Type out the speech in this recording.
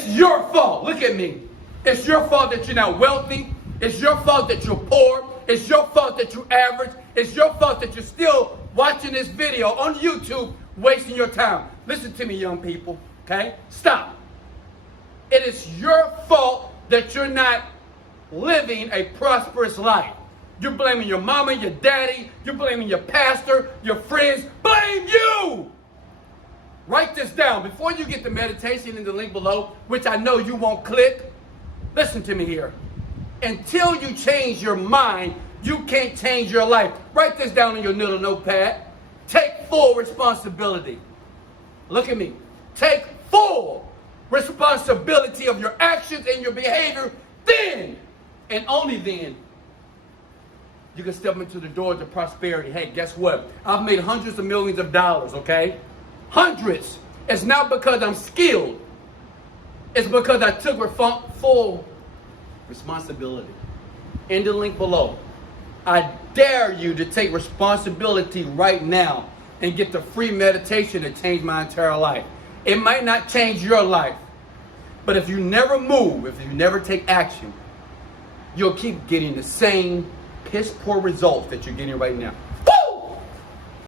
It's your fault. Look at me. It's your fault that you're not wealthy. It's your fault that you're poor. It's your fault that you're average. It's your fault that you're still watching this video on YouTube, wasting your time. Listen to me, young people, okay? Stop. It is your fault that you're not living a prosperous life. You're blaming your mama, your daddy. You're blaming your pastor, your friends. Blame you. Write this down. Before you get the meditation in the link below, which I know you won't click, listen to me here. Until you change your mind, you can't change your life. Write this down on your little notepad. Take full responsibility. Look at me. Take full responsibility of your actions and your behavior. Then, and only then, you can step into the doors of prosperity. Hey, guess what? I've made hundreds of millions of dollars, okay? Hundreds. It's not because I'm skilled. It's because I took full responsibility. In the link below, I dare you to take responsibility right now and get the free meditation that changed my entire life. It might not change your life, but if you never move, if you never take action, you'll keep getting the same piss poor results that you're getting right now.